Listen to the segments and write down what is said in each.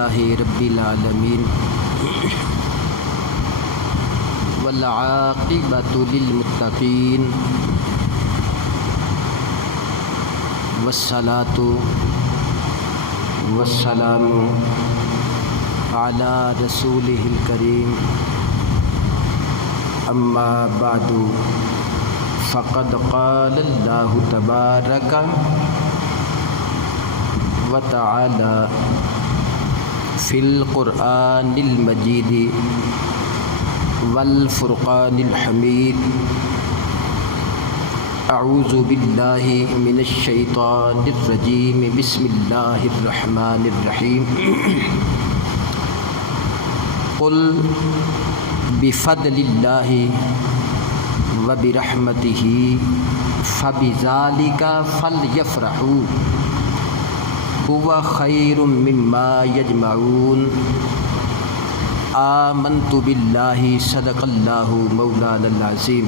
للہ رب العالمین والعاقبۃ للمتقین والصلاۃ والسلام علی رسولہ الکریم اما بعد فقد قال اللہ تبارک وتعالی فی القرآن المجید والفرقان الحمید اعوذ باللہ من الشیطان الرجیم بسم اللہ الرحمن الرحیم قل بفضل اللہ وبرحمتہ فبذالک فلیفرحوا هو خیر مما یجمعون آمنت باللہ صدق اللہ مولانا العظیم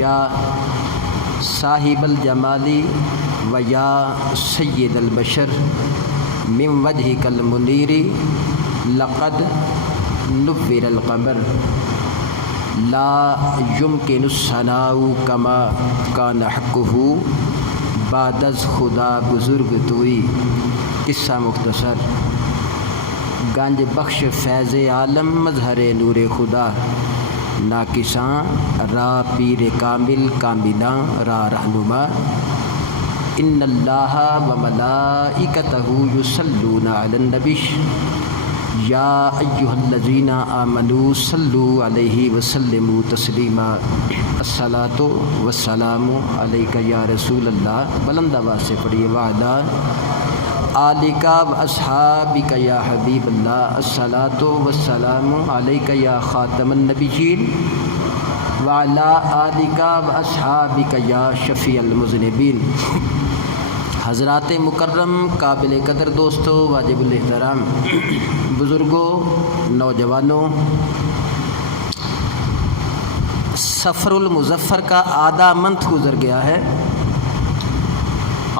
یا صاحب الجمال و یا سید البشر من وجہک المنیر لقد نور القمر لا یمکن الثناء کما کان حقہ بعد از خدا بزرگ توئی۔ قصہ مختصر۔ گنج بخش فیض عالم مظہر نور خدا، ناقصاں راہ پیر کامل کاملاں راہ رہنما، ان اللہ و ملائکتہ یصلون علی النبی یا ایھا الذین آمنوا صلوا علیہ وسلموا تسلیما۔ الصلاۃ والسلام علیک یا رسول اللہ، بلند آواز سے پڑھیے، وعلی آلک و اصحابک یا حبیب اللہ، الصلاۃ والسلام علیک یا خاتم النبیین وعلی آلک و اصحابک یا شفیع المذنبین۔ حضرات مکرم، قابل قدر دوستو، واجب الاحترام بزرگوں، نوجوانوں، سفر المظفر کا آدھا منتھ گزر گیا ہے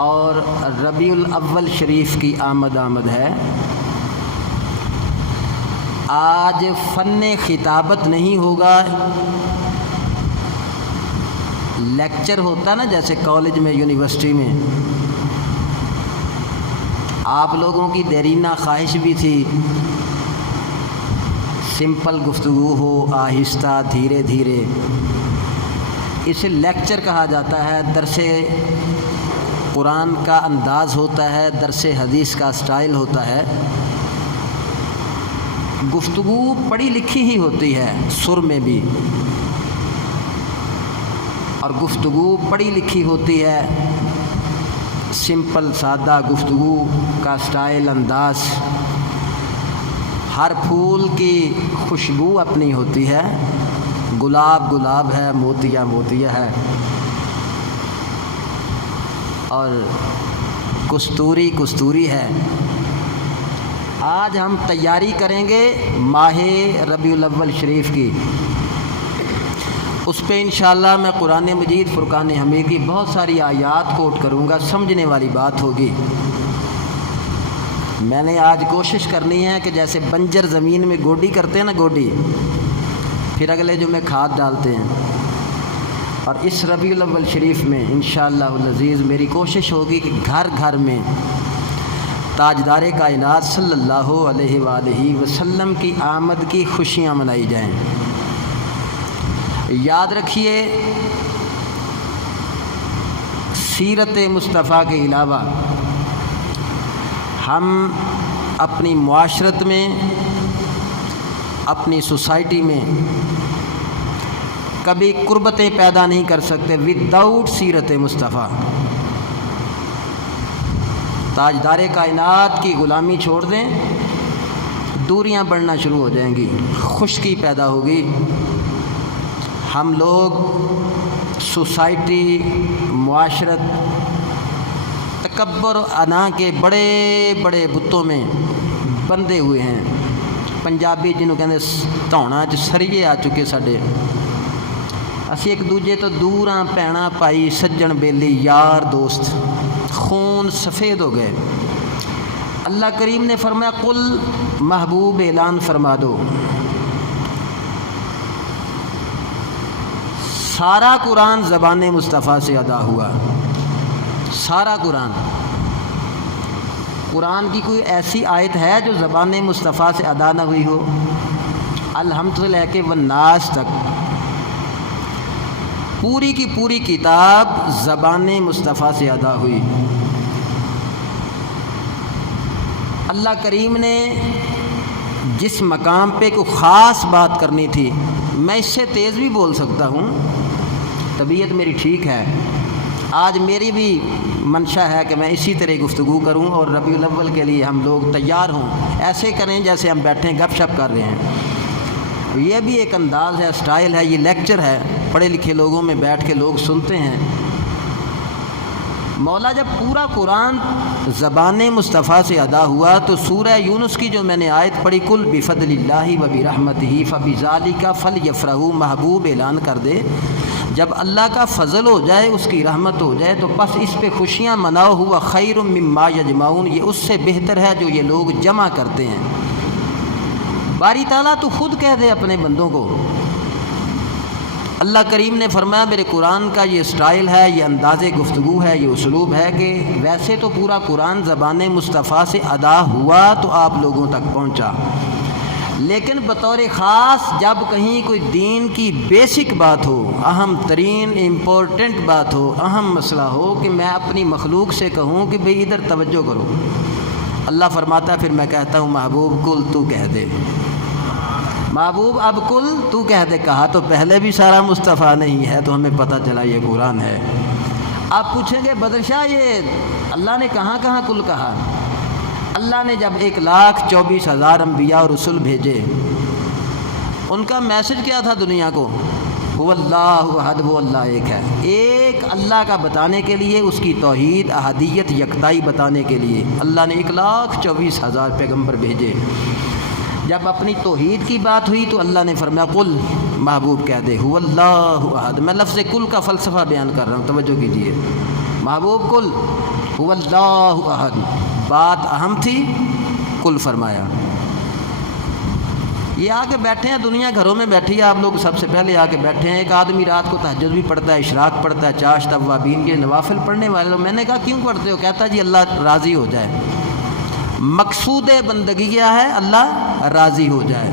اور ربیع الاول شریف کی آمد ہے۔ آج فن خطابت نہیں ہوگا، لیکچر ہوتا نا جیسے کالج میں، یونیورسٹی میں۔ آپ لوگوں کی دیرینہ خواہش بھی تھی سمپل گفتگو ہو، آہستہ، دھیرے دھیرے۔ اسے لیکچر کہا جاتا ہے۔ درس قرآن کا انداز ہوتا ہے، درس حدیث کا سٹائل ہوتا ہے۔ گفتگو پڑھی لکھی ہی ہوتی ہے سر میں بھی، اور گفتگو پڑھی لکھی ہوتی ہے، سمپل سادہ گفتگو کا سٹائل، انداز۔ ہر پھول کی خوشبو اپنی ہوتی ہے، گلاب گلاب ہے، موتیا موتیا ہے، اور کستوری کستوری ہے۔ آج ہم تیاری کریں گے ماہ ربیع الاول شریف کی۔ اس پہ انشاءاللہ میں قرآن مجید فرقان حمید کی بہت ساری آیات کوٹ کروں گا، سمجھنے والی بات ہوگی۔ میں نے آج کوشش کرنی ہے کہ جیسے بنجر زمین میں گوڈی کرتے ہیں نا، گوڈی، پھر اگلے جو میں کھاد ڈالتے ہیں، اور اس ربیع الاول شریف میں انشاءاللہ العزیز میری کوشش ہوگی کہ گھر گھر میں تاجدار کائنات صلی اللہ علیہ وآلہ وسلم کی آمد کی خوشیاں منائی جائیں۔ یاد رکھیے، سیرت مصطفیٰ کے علاوہ ہم اپنی معاشرت میں، اپنی سوسائٹی میں کبھی قربتیں پیدا نہیں کر سکتے وداؤٹ سیرت مصطفیٰ۔ تاجدار کائنات کی غلامی چھوڑ دیں، دوریاں بڑھنا شروع ہو جائیں گی، خشکی پیدا ہوگی۔ ہم لوگ سوسائٹی، معاشرت، تکبر و انا کے بڑے بڑے بتوں میں بندھے ہوئے ہیں۔ پنجابی جنہوں کہتے دھونا چ سریے آ چکے ساڈے۔ اسی ایک دوجے تو دور ہاں، بھੈਣਾਂ بھائی، سجن بیلی، یار دوست، خون سفید ہو گئے۔ اللہ کریم نے فرمایا قل محبوب اعلان فرما دو، سارا قرآن زبان مصطفیٰ سے ادا ہوا، سارا قرآن۔ قرآن کی کوئی ایسی آیت ہے جو زبان مصطفیٰ سے ادا نہ ہوئی ہو؟ الحمد سے لے کے والناس تک پوری کی پوری کتاب زبان مصطفیٰ سے ادا ہوئی۔ اللہ کریم نے جس مقام پہ کوئی خاص بات کرنی تھی، میں اس سے تیز بھی بول سکتا ہوں، طبیعت میری ٹھیک ہے، آج میری بھی منشا ہے کہ میں اسی طرح گفتگو کروں اور ربیع الاول کے لیے ہم لوگ تیار ہوں، ایسے کریں جیسے ہم بیٹھیں گپ شپ کر رہے ہیں۔ یہ بھی ایک انداز ہے، سٹائل ہے، یہ لیکچر ہے، پڑھے لکھے لوگوں میں بیٹھ کے لوگ سنتے ہیں۔ مولا جب پورا قرآن زبان مصطفیٰ سے ادا ہوا تو سورہ یونس کی جو میں نے آیت پڑھی کل بفضل اللہ و برحمتہ فبذالک فلیفرحوا، محبوب اعلان کر دے جب اللہ کا فضل ہو جائے، اس کی رحمت ہو جائے تو بس اس پہ خوشیاں مناؤ، ہوا خیر مما یجمعون، یہ اس سے بہتر ہے جو یہ لوگ جمع کرتے ہیں۔ باری تعالیٰ تو خود کہہ دے اپنے بندوں کو۔ اللہ کریم نے فرمایا میرے قرآن کا یہ سٹائل ہے، یہ انداز گفتگو ہے، یہ اسلوب ہے کہ ویسے تو پورا قرآن زبان مصطفیٰ سے ادا ہوا تو آپ لوگوں تک پہنچا، لیکن بطور خاص جب کہیں کوئی دین کی بیسک بات ہو، اہم ترین امپورٹنٹ بات ہو، اہم مسئلہ ہو کہ میں اپنی مخلوق سے کہوں کہ بھئی ادھر توجہ کرو، اللہ فرماتا ہے پھر میں کہتا ہوں محبوب کل تو کہہ دے، محبوب اب کل تو کہہ دے۔ کہا تو پہلے بھی سارا مصطفیٰ نہیں ہے، تو ہمیں پتہ چلا یہ قرآن ہے۔ آپ پوچھیں گے بدر شاہ یہ اللہ نے کہاں کہاں کل کہا؟ اللہ نے جب 1,24,000 انبیاء اور رسول بھیجے، ان کا میسج کیا تھا دنیا کو؟ هو اللہ احد، وہ اللہ ایک ہے، ایک اللہ کا بتانے کے لیے، اس کی توحید، احدیت، یکتائی بتانے کے لیے اللہ نے 1,24,000 پیغمبر بھیجے۔ جب اپنی توحید کی بات ہوئی تو اللہ نے فرمایا قل، محبوب کہہ دے هو اللہ احد۔ میں لفظ کل کا فلسفہ بیان کر رہا ہوں، توجہ کیجیے۔ محبوب کل هو اللہ احد، بات اہم تھی، کل فرمایا۔ یہ آ کے بیٹھے ہیں، دنیا گھروں میں بیٹھی ہے، آپ لوگ سب سے پہلے آ کے بیٹھے ہیں۔ ایک آدمی رات کو تہجد بھی پڑھتا ہے، اشراق پڑھتا ہے، چاشت، اوابین کے نوافل پڑھنے والے لوگ، میں نے کہا کیوں پڑھتے ہو؟ کہتا جی اللہ راضی ہو جائے۔ مقصود بندگی کیا ہے؟ اللہ راضی ہو جائے۔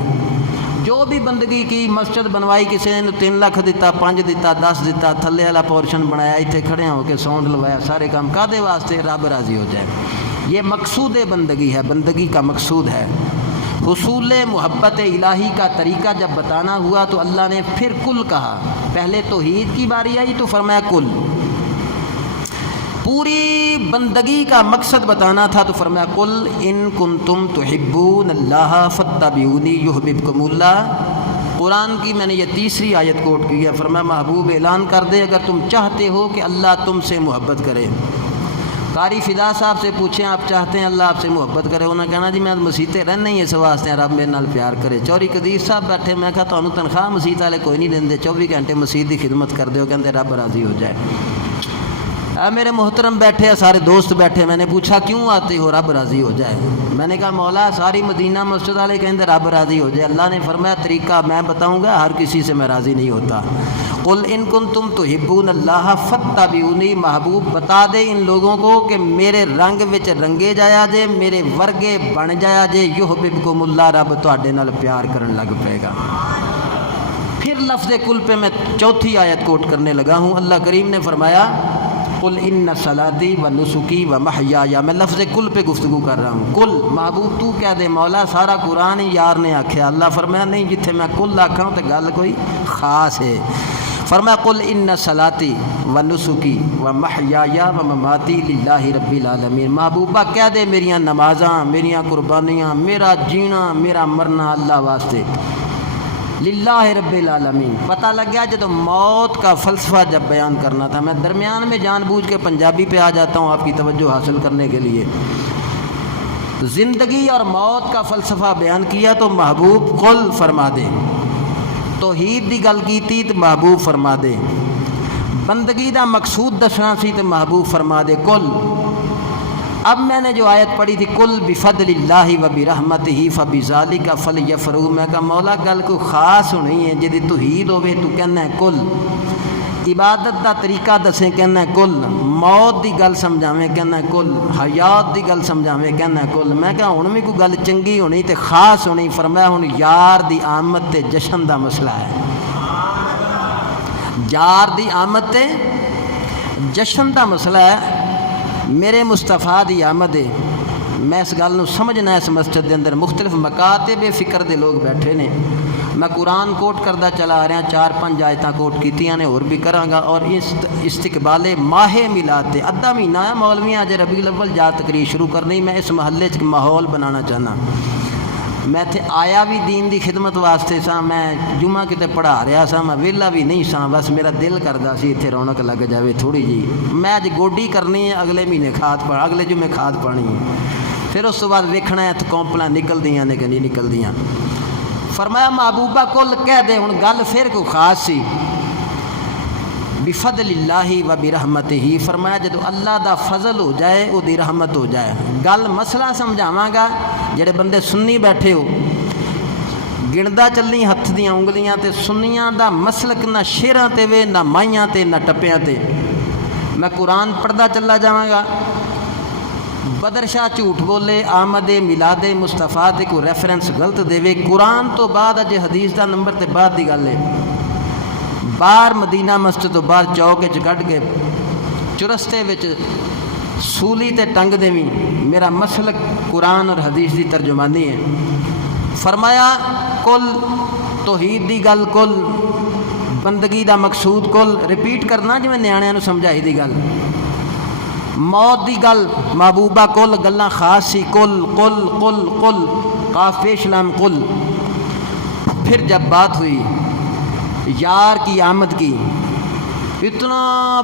جو بھی بندگی کی، مسجد بنوائی کسی نے 3 لاکھ دیتا، 5 دیتا، 10 دیتا، تھلے والا پورشن بنایا، اتنے کھڑے ہو کے ساؤنڈ لوایا، سارے کام کادے واسطے؟ رب راضی ہو جائے۔ یہ مقصود بندگی ہے، بندگی کا مقصود ہے۔ حصول محبت الہی کا طریقہ جب بتانا ہوا تو اللہ نے پھر کل کہا۔ پہلے توحید کی باری آئی تو فرمایا کل۔ پوری بندگی کا مقصد بتانا تھا تو فرمایا قل ان کنتم تحبون اللہ فاتبعونی یحببکم اللہ۔ قرآن کی میں نے یہ 3ری آیت کوٹ کی ہے، فرمایا محبوب اعلان کر دے اگر تم چاہتے ہو کہ اللہ تم سے محبت کرے۔ قاری فدا صاحب سے پوچھیں آپ چاہتے ہیں اللہ آپ سے محبت کرے؟ انہوں نے کہنا جی میں مسیطے رہنا ہی اس واسطے رب میرے نال پیار کرے۔ چوری قدیر صاحب بیٹھے، میں کہا تمہیں تنخواہ مسیت والے کوئی نہیں دیندے، 24 گھنٹے مسیت کی خدمت کر دیو، کہتے رب راضی ہو جائے۔ میرے محترم بیٹھے ہیں، سارے دوست بیٹھے، میں نے پوچھا کیوں آتے ہو؟ رب راضی ہو جائے۔ میں نے کہا مولا ساری مدینہ مسجد والے کہتے رب راضی ہو جائے۔ اللہ نے فرمایا طریقہ میں بتاؤں گا، ہر کسی سے میں راضی نہیں ہوتا۔ قل ان کنتم تحبون اللہ فاتبعونی، محبوب بتا دے ان لوگوں کو کہ میرے رنگ وچ رنگے جایا جے، میرے ورگے بن جایا جے، یحببکم اللہ، رب تواڈے نال پیار کرن لگ پے گا۔ پھر لفظ کل پہ میں 4تھی آیت کوٹ کرنے لگا ہوں۔ اللہ کریم نے فرمایا قل ان صلاتی و نسکی و محیایا، میں لفظ کل پہ گفتگو کر رہا ہوں۔ کل محبوب تو کہہ دے مولا سارا قرآن ہی یار نے آکھیا۔ اللہ فرمایا نہیں، جتھے میں کل آکھاں تو گل کوئی خاص ہے۔ فرمایا قل ان صلاتی و نسکی و محیایا و مماتی للہ رب العالمین، محبوبہ کہہ دے میریاں نمازاں، میریاں قربانیاں، میرا جینا، میرا مرنا اللہ واسطے، للہ رب العالمین۔ پتہ لگ گیا جب موت کا فلسفہ جب بیان کرنا تھا، میں درمیان میں جان بوجھ کے پنجابی پہ آ جاتا ہوں آپ کی توجہ حاصل کرنے کے لیے۔ زندگی اور موت کا فلسفہ بیان کیا تو محبوب قل فرما دے، توحید دی گل کیتی تو محبوب فرما دے، بندگی دا مقصود دسنا سی تو محبوب فرما دے قل اب میں نے جو آیت پڑھی تھی کل بفضللہ و برحمتہ فبذالک فلیفرحوا، میں کہا مولا گل کو خاص ہونی ہے جدی توحید ہوے تو کہنا ہے کل، عبادت دا طریقہ دسیں کہنا ہے کل، موت دی گل سمجھاویں کہنا ہے کل، حیات دی گل سمجھاویں کہنا ہے کل۔ میں کہا ہن بھی کوئی گل چنگی ہونی تے خاص ہونی، فرمایا ہن یار دی آمد تے جشن دا مسئلہ ہے، یار دی آمد تے جشن دا مسئلہ ہے۔ میرے مصطفیٰ دی آمد ہے، میں اس گل نو سمجھنا، اس مسجد دے اندر مختلف مکاتب فکر دے لوگ بیٹھے نے، میں قرآن کوٹ کردا چلا آ رہا، 4-5 آیتاں کوٹ کیتیاں نے، اور بھی کراں گا۔ اور استقبال ماہ میلاد تے ادھا مہینہ ہے، مولویاں اج ربیع الاول جا تقریر شروع کرنی، میں اس محلے چ ماحول بنانا چاہنا۔ میں تے آیا بھی دین دی خدمت واسطے سا، میں جمعہ کتے پڑھا رہا سا، میں ویلا بھی نہیں سا، بس میرا دل کردا سی اتنے رونق لگ جاوے تھوڑی جی۔ میں اج گوڈی کرنی ہے، اگلے مہینے کھاد پا، اگلے جمعے کھاد پانی ہے، پھر اس تو بعد ویکھنا ہے تو کونپلاں نکلدیاں نے کہ نہیں نکلدیاں۔ فرمایا محبوبہ کل کہہ دے، ہن گل پھر کوئی خاص سی، بفضل اللہ و برحمتہ، فرمایا جدو اللہ دا فضل ہو جائے او دی رحمت ہو جائے۔ گل مسئلہ سمجھاواں گا، جڑے بندے سنی بیٹھے ہو گندا چلنی ہتھ دیاں انگلیاں تے، سنیاں دا مسلک نہ شیراں تے وے، نہ مائیاں تے، نہ ٹپیاں تے۔ میں قرآن پڑھدا چلا جاواں گا۔ بدر شاہ جھوٹ بولے، آمد میلاد مصطفیٰ تے کوئی ریفرنس غلط دے، قرآن تو بعد اج حدیث دا نمبر تے بعد دی گل ہے۔ باہر مدینہ مسجد تو باہر چوک وچ کڈ کے چرستے وچ سولی تے ٹنگ دیویں، میرا مسلک قرآن اور حدیث دی ترجمانی ہے۔ فرمایا کل توحید دی گل کل، بندگی دا مقصود کل، ریپیٹ کرنا جویں نیاںیاں نوں سمجھائی دی گل، موت دی گل محبوبہ کل، گلاں خاص سی کل قل قل قل، قاف پیش لام قل۔ پھر جب بات ہوئی یار کی آمد کی، اتنا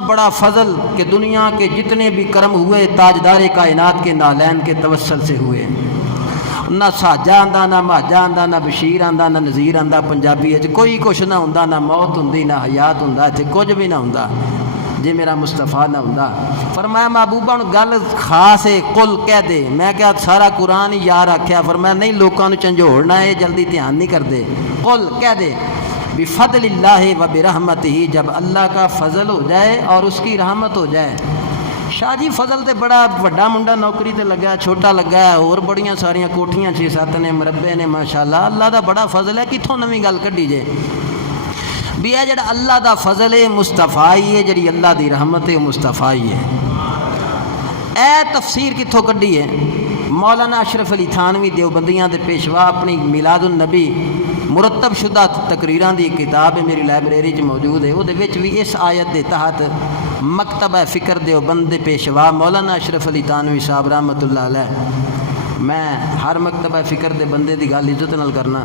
بڑا فضل کہ دنیا کے جتنے بھی کرم ہوئے تاجدار کائنات کے نالین کے توسل سے ہوئے۔ نہ ساجا آندا، نہ ماجا آندا، نہ بشیر آندا، نہ نذیر آندا، پنجابی اچ کوئی کچھ نہ ہوندا، نہ موت ہوندی، نہ حیات ہوندا، اتھے کچھ بھی نہ ہوندا جے میرا مصطفیٰ نہ ہوندا۔ فرمایا محبوبہ گل خاص ہے، قل کہہ دے۔ میں کہا سارا قرآن یار آکھیا، فرمایا نہیں لوکاں نوں جھنجھوڑنا ہے، جلدی دھیان نہیں کردے، قل کہہ دے بفضل اللہ و برحمتہ، جب اللہ کا فضل ہو جائے اور اس کی رحمت ہو جائے۔ شاہ جی فضل تے بڑا وڈا منڈا نوکری تے لگا، چھوٹا لگا ہے، اور بڑیاں ساریاں کوٹھیاں 6-7 نے، مربے نے، ماشاءاللہ اللہ دا بڑا فضل ہے، کتھوں نویں گل کڈی جے بھی اے جڑا اللہ دا فضل ہے مصطفیٰ ہی ہے، جڑی اللہ دی رحمت ہے مصطفیٰ ہی ہے۔ اے تفسیر کتھوں کڈی ہے؟ مولانا اشرف علی تھانوی دیوبندیاں دے پیشوا اپنی میلاد النبی مرتب شدہ تقریراں دی کتاب ہے، میری لائبریری چ موجود ہے، وہ دے وچ بھی اس آیت دے تحت مکتبہ فکر دیوبند دے پیشوا مولانا اشرف علی تھانوی صاحب رحمۃ اللہ علیہ، میں ہر مکتبہ فکر دے بندے دی گل عزت نال کرنا،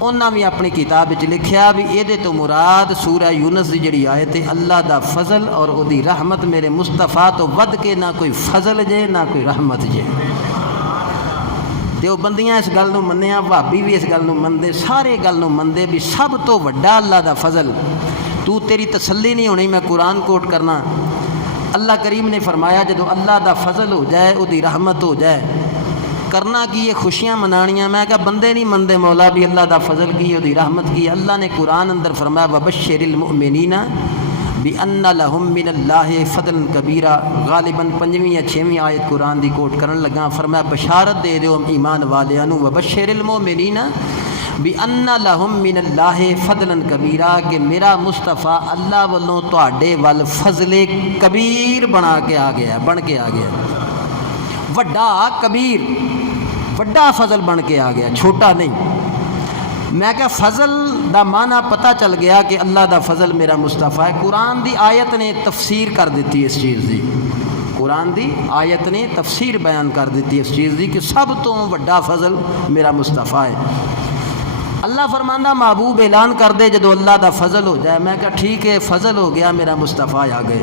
انہاں بھی اپنی کتاب وچ لکھیا بھی یہ تو مراد سورہ یونس دی جڑی آیت ہے، اللہ دا فضل اور او دی رحمت میرے مصطفیٰ تو ود کے نہ کوئی فضل جے نہ کوئی رحمت جے۔ دیوبندیاں اس گل نو منیا، بھابی بھی اس گل نو مندے، سارے گل نو مندے بھی سب تو وڈا اللہ دا فضل۔ تو تیری تسلی نہیں ہونی، میں قرآن کوٹ کرنا، اللہ کریم نے فرمایا جدو اللہ دا فضل ہو جائے، او دی رحمت ہو جائے، کرنا کی یہ خوشیاں منانیاں۔ میں کہا بندے نہیں مندے مولا بھی اللہ دا فضل کی، او دی رحمت کی۔ اللہ نے قرآن اندر فرمایا وبشر المؤمنین بِأَنَّ لَهُم مِّنَ اللَّهِ فَضْلًا كَبِيرًا، غالباً 5ویں یا 6ویں آیت قرآن دی کوٹ کرن لگا، فرمایا بشارت دے دیو ایمان والیاں نوں، وبشر المؤمنین بِأَنَّ لَهُم مِّنَ اللَّهِ فَضْلًا كَبِيرًا، کہ میرا مصطفیٰ اللہ والوں تواڈے ول فضل کبیر بنا کے آ گیا، بن کے آ گیا، وڈا کبیر، وڈا فضل بن کے آ گیا، چھوٹا نہیں۔ میں کہا فضل دا معنی پتہ چل گیا کہ اللہ دا فضل میرا مصطفیٰ ہے۔ قرآن دی آیت نے تفسیر کر دیتی اس چیز دی، قرآن دی آیت نے تفسیر بیان کر دیتی اس چیز دی کہ سب تو وڈا فضل میرا مصطفیٰ ہے۔ اللہ فرماندہ محبوب اعلان کر دے جدو اللہ دا فضل ہو جائے۔ میں کہا ٹھیک ہے فضل ہو گیا، میرا مصطفیٰ آ گئے،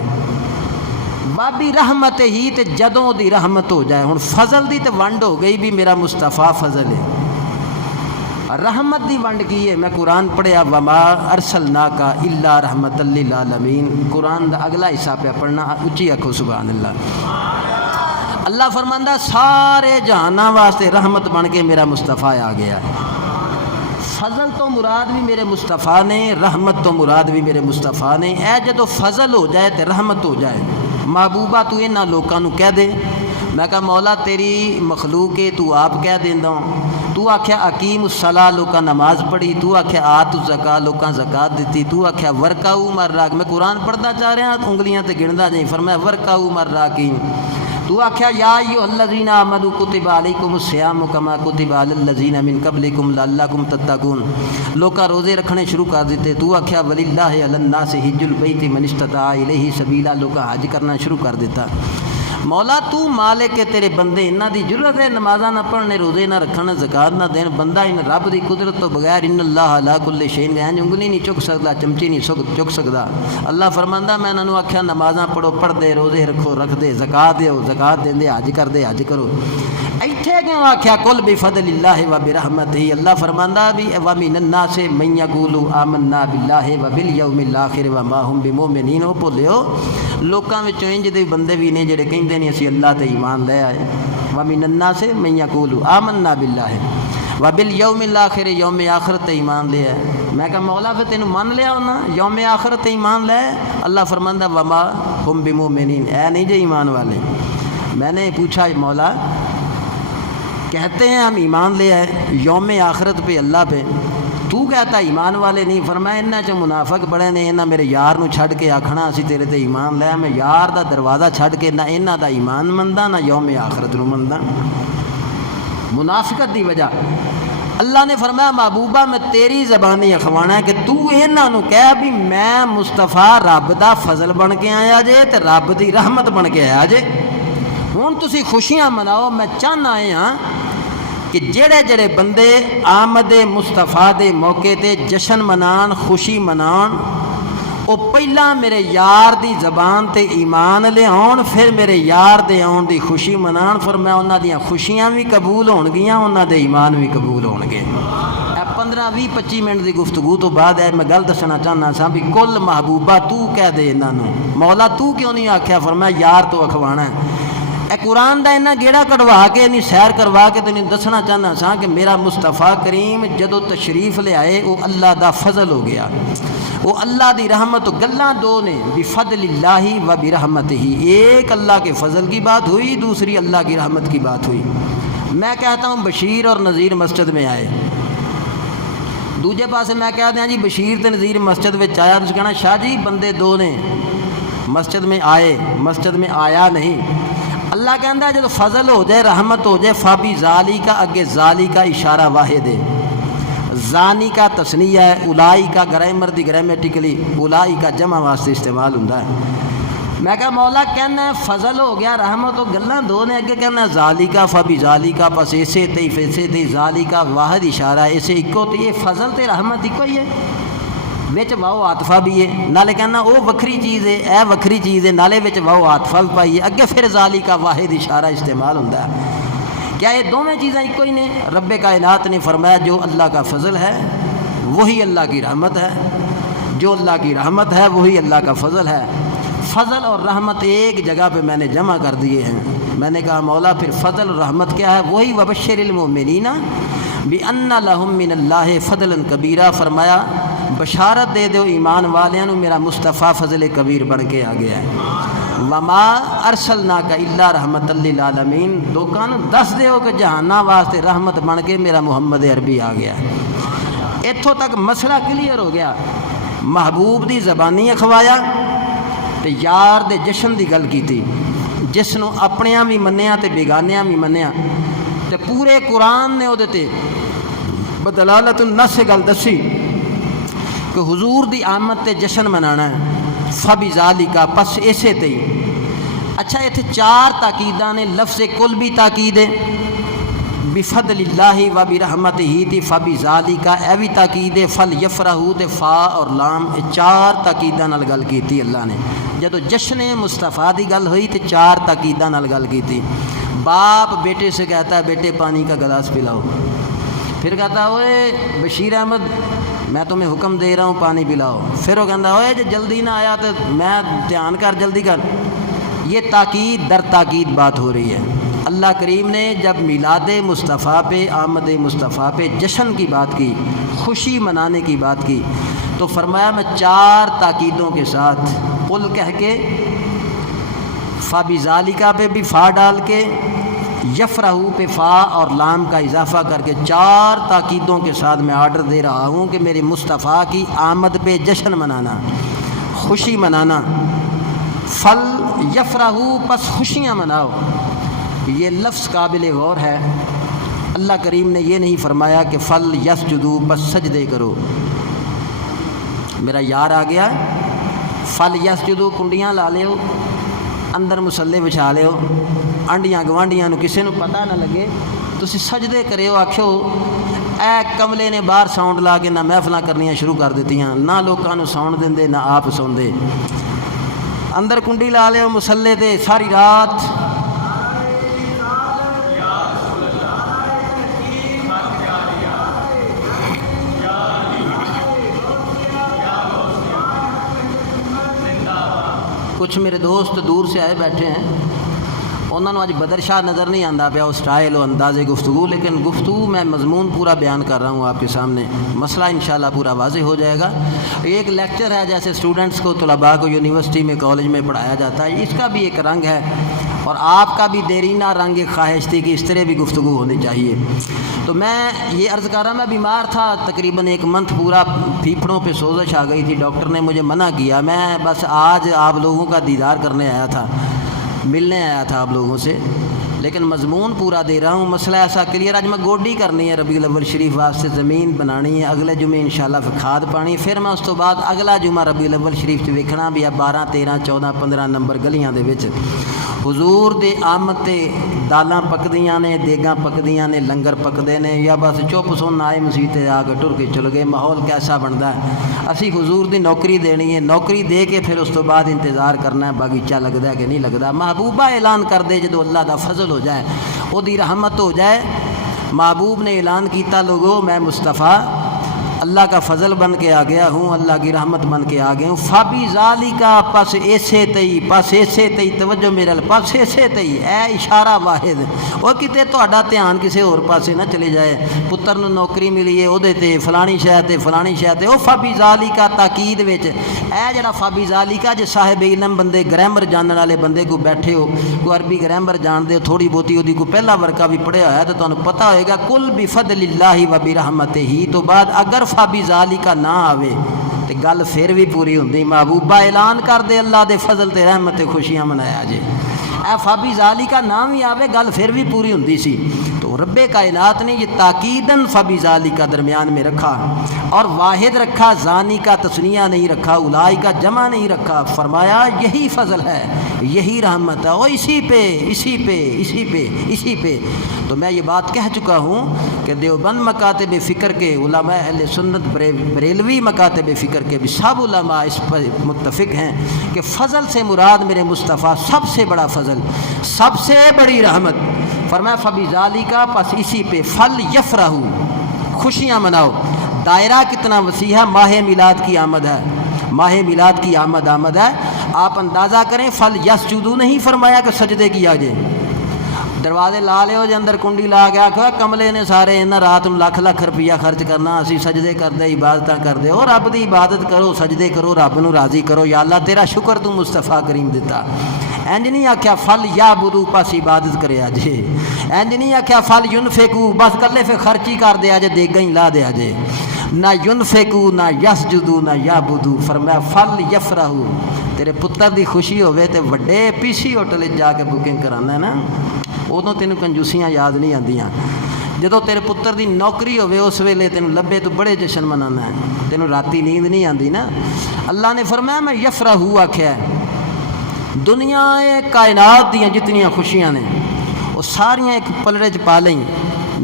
بابی رحمت ہی تے جدوں دی رحمت ہو جائے، ہن فضل دی تے ونڈ ہو گئی بھی میرا مصطفیٰ فضل ہے، رحمت دی ونڈ کی ہے۔ میں قرآن پڑھیا وما ارسلناک الا رحمت للعالمین، قرآن دا اگلا حصہ پہ پڑھنا، اچھی آکھو سبحان اللہ۔ اللہ فرماندا سارے جہاناں واسطے رحمت بن کے میرا مصطفیٰ آ گیا ہے۔ فضل تو مراد بھی میرے مصطفیٰ نے، رحمت تو مراد بھی میرے مصطفیٰ نے۔ اے جدو فضل ہو جائے تو رحمت ہو جائے، محبوبہ تو انہاں لوکاں نو کہہ دے، میں کہا مولا تیری مخلوق ہے، تو آپ کہہ دیندا تو آکھیا اقیم الصلاۃ لوکاں نماز پڑھی، تو آکھیا آت الزکاۃ لوکاں زکات دتی، تو آکھیا ورکعوا مع الراکعین، میں قرآن پڑھدا جا رہا انگلیاں تے گندا جائیں، فرمایا ورکعوا مع الراکعین، تو آکھیا یا ایھا الذین آمنوا کتب علیکم الصیام کما کتب علی الذین من قبلکم لعلکم تتقون، لوکاں روزے رکھنے شروع کر دیتے، تو آکھیا وللہ علی الناس حج البیت من استطاع الیہ سبیلا، لوکاں حج کرنا شروع کر دیتا۔ مولا تو مالک ہے، تیرے بندے انہاں دی ضرورت ہے نمازاں نہ پڑھنے، روزے نہ رکھنے، زکات نہ دین، بندہ ان رب دی قدرت تو بغیر ان اللہ علی کل شیء قدیر، انگلی نہیں چک سکدا، چمچی نہیں چک سکدا۔ اللہ فرماندا میں انہاں نوں آکھیا نمازاں پڑھو، پڑھ دے، روزے رکھو، رکھ دے، زکات دیو، زکات دیندے، حج کر دے، حج کرو۔ ایتھے کیوں آکھیا قل بفضل اللہ و برحمتہ، اللہ فرماندا بھی ومن الناس من یقول آمنا باللہ وبالیوم الاخر وما هم بمؤمنین، او بھولیو لوکاں وچوں انج دے بندے بھی نے جڑے کہندے نے اسی اللہ تے ایمان لے آئے، ومن الناس من یقول آمنا باللہ وبالیوم الاخر، یوم آخرت تے ایمان لے آئے۔ میں کہا مولا پھر تینوں من لیا ہونا یوم آخرت تے ایمان لے، اللہ فرماندا وما هم بمؤمنین، اے نہیں جے ایمان والے۔ میں نے پوچھا مولا کہتے ہیں ہم ایمان لے آئے یوم آخرت پہ، اللہ پہ، تو کہتا ایمان والے نہیں، فرمایا انہاں چ منافق بڑے نے، انہاں میرے یار نو چھڈ کے آکھنا اسی تیرے تے ایمان لے، میں یار دا دروازہ چھڈ کے نہ انہاں دا ایمان مندا نہ یوم آخرت نو مندا، منافقت دی وجہ۔ اللہ نے فرمایا محبوبہ میں تیری زبانی اخوانا ہے کہ تو انہاں نو کہہ بھی میں مصطفیٰ رب دا فضل بن کے آیا جے تے رب دی رحمت بن کے آیا جے، ہن تسی خوشیاں مناؤ۔ میں چاہنا ہے ہاں کہ جڑے جڑے بندے آمد مصطفیٰ دے موقع تے جشن منان، خوشی منان، او پہلا میرے یار دی زبان تے ایمان لے آن، پھر میرے یار دے آن دی خوشی منان، فرمایا انہاں دیاں خوشیاں بھی قبول ہون گیاں، انہاں دے ایمان بھی قبول ہون گے۔ 15-20-25 منٹ دی گفتگو تو بعد ہے میں گل دسنا چاہنا سا بھی کل محبوبہ تو کہہ دے انہاں نوں، مولا تو کیوں نہیں آکھیا، فرمایا یار تو اکھوانا ہے۔ اے قرآن دا انہاں گیڑا کڑوا کے انہیں سیر کروا کے تینوں دسنا چاہنا سا کہ میرا مصطفیٰ کریم جدو تشریف لے آئے وہ اللہ دا فضل ہو گیا، وہ اللہ دی رحمت، گلاں دو نے، بفضل اللہ و برحمتہ، ایک اللہ کے فضل کی بات ہوئی، دوسری اللہ کی رحمت کی بات ہوئی۔ میں کہتا ہوں بشیر اور نذیر مسجد میں آئے، دوجے پاسے میں کہتا ہوں جی بشیر تے نذیر مسجد میں آیا، تو کہنا شاہ جی بندے دو نے، مسجد میں آئے، مسجد میں آیا نہیں۔ اللہ کہندا ہے جب فضل ہو جائے، رحمت ہو جائے، فابی ذالی کا، اگے ذالی کا اشارہ واحد ہے، زانی کا تثنیہ ہے، الائی کا گرامر دی گرامیٹیکلی الائی کا جمع واسطے استعمال ہوتا ہے۔ میں کہا مولا کہنا ہے فضل ہو گیا، رحمت ہو، گلاں دو نے، اگے کہنا ہے ذالی کا، فابی ذالی کا، پس ایسے تے ذالی کا واحد اشارہ ہے، اسے اکو تے یہ فضل تے رحمت اکو ہی ہے، وچ واو عاطفہ بھی ہے، نالے کہنا او وکھری چیز ہے، اے وکھری چیز ہے، نالے وچ واو عاطفہ بھی پائی ہے، اگے پھر ذالی کا واحد اشارہ استعمال ہوتا ہے۔ کیا یہ دونوں چیزیں ایک ہی نے؟ رب کائنات نے فرمایا جو اللہ کا فضل ہے وہی اللہ کی رحمت ہے، جو اللہ کی رحمت ہے وہی اللہ کا فضل ہے۔ فضل اور رحمت ایک جگہ پہ میں نے جمع کر دیے ہیں۔ میں نے کہا مولا پھر فضل اور رحمت کیا ہے؟ وہی وبشر المؤمنین بان لہم من اللہ فضلا کبیرا، فرمایا بشارت دے دو ایمان والیاں میرا مصطفیٰ فضل کبیر بن کے آ گیا ہے۔ وما ارسلناک الا رحمت للعالمین، لوکاں نوں دس دیو کہ جہاناں واسطے رحمت بن کے میرا محمد عربی آ گیا ہے۔ اتھوں تک مسئلہ کلیئر ہو گیا، محبوب دی زبانی اخوایا تے یار دے جشن دی گل کیتی، جس نوں اپنیاں بھی منیا تے بیگانیاں بھی منیا، تے پورے قرآن نے وہ بدلالت النص گل دسی کہ حضور دی آمد تے جشن منانا ہے، فبذالک، پس اسے تے۔ اچھا اتنے چار تاکیداں نے، لفظ کل بھی تاکید ہے، بفضل اللہ و برحمتہ تی فبذالک اے بھی تاکید ہے، فلیفرحوا تے فا اور لام، چار تاکیداں نال گل کیتی اللہ نے۔ جدو جشن مصطفیٰ دی گل ہوئی تے چار تاکیداں نال گل کیتی۔ باپ بیٹے سے کہتا ہے بیٹے پانی کا گلاس پلاؤ، پھر کہتا ہے اوے بشیر احمد میں تمہیں حکم دے رہا ہوں پانی پلاؤ، پھر وہ کہتا ہے اوے جو جلدی نہ آیا تو میں دھیان کر جلدی کر۔ یہ تاکید در تاکید بات ہو رہی ہے۔ اللہ کریم نے جب میلاد مصطفیٰ پہ، آمد مصطفیٰ پہ جشن کی بات کی، خوشی منانے کی بات کی، تو فرمایا میں 4 تاکیدوں کے ساتھ قل کہہ کے، فا بذالکا پہ بھی فا ڈال کے، یفرحو پہ فا اور لام کا اضافہ کر کے 4 تاکیدوں کے ساتھ میں آرڈر دے رہا ہوں کہ میرے مصطفیٰ کی آمد پہ جشن منانا، خوشی منانا۔ فل یفرحو، پس خوشیاں مناؤ۔ یہ لفظ قابل غور ہے۔ اللہ کریم نے یہ نہیں فرمایا کہ فل یسجدو، پس سجدے کرو۔ میرا یار آ گیا، فل یسجدو، کنڈیاں لا لیو، اندر مسلے بچھا لیو، آنڈیاں گوانڈیاں کسی نو پتہ نہ لگے، تسی سجدے کریو، آکھو اے کملے نے باہر ساؤنڈ لا کے نہ محفلاں کرنیاں شروع کر دیتیاں، نہ لوکاں نو ساؤنڈ دیندے نہ آپ سوندے، اندر کنڈی لا لیو مسلے تے ساری رات۔ کچھ میرے دوست دور سے آئے بیٹھے ہیں، انہوں نے آج بدر شاہ نظر نہیں آتا پیا وہ سٹائل و انداز گفتگو، لیکن گفتگو میں مضمون پورا بیان کر رہا ہوں آپ کے سامنے، مسئلہ انشاءاللہ پورا واضح ہو جائے گا۔ ایک لیکچر ہے جیسے اسٹوڈنٹس کو، طلباء کو یونیورسٹی میں، کالج میں پڑھایا جاتا ہے، اس کا بھی ایک رنگ ہے، اور آپ کا بھی دیرینہ رنگ ایک خواہش تھی کہ اس طرح بھی گفتگو ہونی چاہیے۔ تو میں یہ عرض کر رہا، میں بیمار تھا تقریباً 1 منتھ پورا، پھیپھڑوں پہ سوزش آ گئی تھی، ڈاکٹر نے مجھے منع کیا، میں بس آج آپ لوگوں کا دیدار کرنے آیا تھا، ملنے آیا تھا آپ لوگوں سے، لیکن مضمون پورا دے رہا ہوں، مسئلہ ایسا کلیئر۔ آج میں گوڈی کرنی ہے ربیع الاول شریف واسطے، زمین بنانی ہے، اگلے جمعے انشاءاللہ پھر کھاد پانی، پھر میں اس تو بعد اگلا جمعہ ربیع الاول شریف سے ویکھنا بھی ہے 12 13 14 15 نمبر گلیاں دے وچ حضور دے آمد تے دالاں پکدیاں نے، دیگاں پکدیاں نے، لنگر پکدے نے، یا بس چپ سن آئے مسیح تے آ کے ٹر کے چل گئے، ماحول کیسا بنتا ہے؟ اسی حضور دی نوکری دینی ہے، نوکری دے کے پھر اس تو بعد انتظار کرنا ہے باغیچہ لگتا ہے کہ نہیں لگتا۔ محبوبہ اعلان کر دے جدو اللہ دا فضل ہو جائے، وہ دی رحمت ہو جائے۔ محبوب نے اعلان کیتا، لوگو میں مصطفیٰ اللہ کا فضل بن کے آ گیا ہوں، اللہ کی رحمت بن کے آ گیا ہوں۔ فابی ذالکا، پس ایسے تئی، پس ایسے تئی، توجہ میرے پس ایسے تئی، اے اشارہ واحد، وہ کتے تہاڈا دھیان کسی اور پاسے نہ چلے جائے، پتر نو نوکری ملی ہے اودے تے فلانی شے تے فلانی شے تے، او فابی ذالکا تاکید وچ، اے جڑا فابی ذالکا، جے صاحب علم بندے، گرامر جاننے والے بندے کو بیٹھے ہو، کوئی عربی گرامر جان دے، تھوڑی بہتی اودی کو پہلا ورقہ بھی پڑھیا ہوا ہے تو تانوں پتہ ہوئے گا، کل بفضل اللہ و برحمتہ تو بعد اگر فابی ذالکا نہ آوے تے گل پھر بھی پوری ہوندی۔ محبوبہ اعلان کر دے اللہ دے فضل تے رحمت تے خوشیاں منایا جے، اے فابی ذالکا نہ بھی آوے گل پھر بھی پوری ہوندی سی۔ تو رب کائنات نے یہ تاکیدن فابی ذالکا درمیان میں رکھا، اور واحد رکھا، ذانی کا تثنیہ نہیں رکھا، الائی کا جمع نہیں رکھا، فرمایا یہی فضل ہے، یہی رحمت ہے، اور اسی پہ اسی پہ اسی پہ اسی پہ۔ تو میں یہ بات کہہ چکا ہوں کہ دیوبند مکاتب فکر کے علماء اہل سنت، بریلوی مکاتب فکر کے بھی سب علماء اس پر متفق ہیں کہ فضل سے مراد میرے مصطفیٰ سب سے بڑا فضل، سب سے بڑی رحمت، فرمایا فبی ذالکا، پس اسی پہ فل یفرحو، خوشیاں مناؤ۔ دائرہ کتنا وسیع ہے، ماہ میلاد کی آمد ہے، ماہ میلاد کی آمد ہے۔ آپ اندازہ کریں، فل یسجدو نہیں فرمایا کہ سجدے کیا جائے، دروازے لا لے ہو جے اندر کنڈی لا کے آکھو کملے نے سارے انہاں رات نوں لکھ لکھ روپیہ خرچ کرنا، اسی سجدے کردے عبادتاں کردے، اور رب دی عبادت کرو، سجدے کرو، رب نو راضی کرو، یا اللہ تیرا شکر تو مصطفیٰ کریم دیتا۔ انج نہیں آکھیا فل یعبدو، پس عبادت کرے جے، انج نہیں آکھیا فل ینفقو، بس کلے پھر خرچی کر دیا جے، دیگاں ہی لا دیا جے، نہ ینفقو نہ یسجدو نہ یعبدو، فرمایا فل یفرحو، تیرے پتر دی خوشی ہوئے تے وڈے پی سی ہوٹل جا کے بکنگ کرانا ہے نا، ادوں تینوں کنجوسیاں یاد نہیں آندیاں، جدو تیرے پتر دی نوکری ہوئے اس ویلے تینوں لبے تو بڑے جشن منانا ہے، تینوں راتی نیند نہیں آندی نا۔ اللہ نے فرمایا میں یفرحو آکھیا ہے، دنیا کائنات دیاں جتنیاں خوشیاں نے وہ ساریاں ایک پلڑے چ پا لیں،